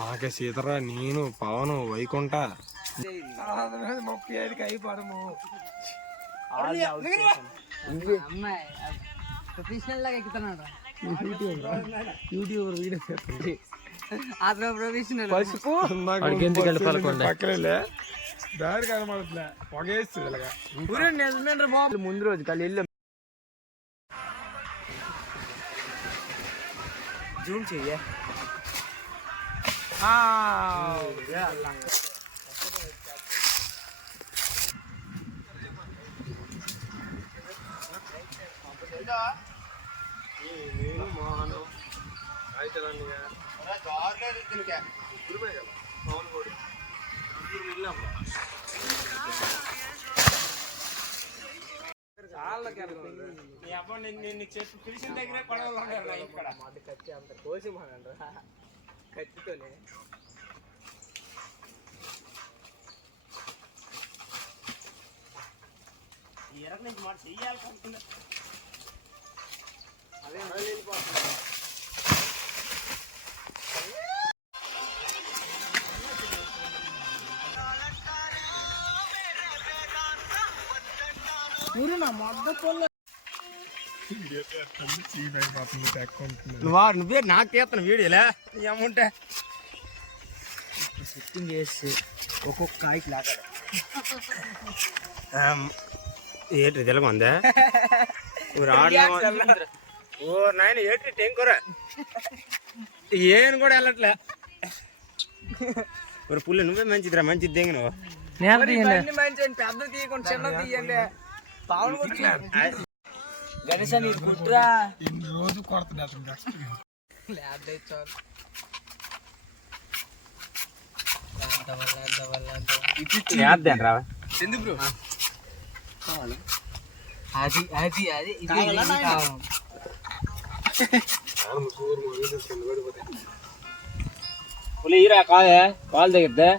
మాకే సీతరా నేను పవను వైకుంఠ 35కి అయిపోవడము ప్రొఫెషనల్ లాగా ఎక్కుతున్నాడు యూట్యూబర్ వీడియో చేస్తుంది ప్రొఫెషనల్ పసుపు పక్కలే దారి కనబడట్లే పొగేస్తుంది ఇలాగా ముందు రోజు కళ్ళు వెళ్ళాం జూమ్ చెయ్య పిలిచిన దగ్గరే పడవలు ఇక్కడ కత్తి అంత కోసి మానండ్రా కత్తితోనే ఎర్ర నుంచి మాట చెయ్యాలనుకుంటున్నా అదే వెళ్ళిపోతున్నా నువ్వే నాకు తీస్తాను వీడియోలే అమౌంట్ సెట్టింగ్ చేసి ఒక్కొక్క కాయకి లాగాడు ఏంటి తెలమందా ఓ నాయన ఏంటి టెంకూర ఏం కూడా వెళ్ళట్లే ఒక పుల్లి నువ్వే మంచిదిరా మంచిది దింగి నువ్వు మంచి పెద్ద తీయకుండా చిన్న తీయండి పావులు గణేష్ అని కుట్రా ఇన్ని రోజు కొడుతున్నా ఎందుకు అది అది అది పులి కాదే కాలు దగ్గర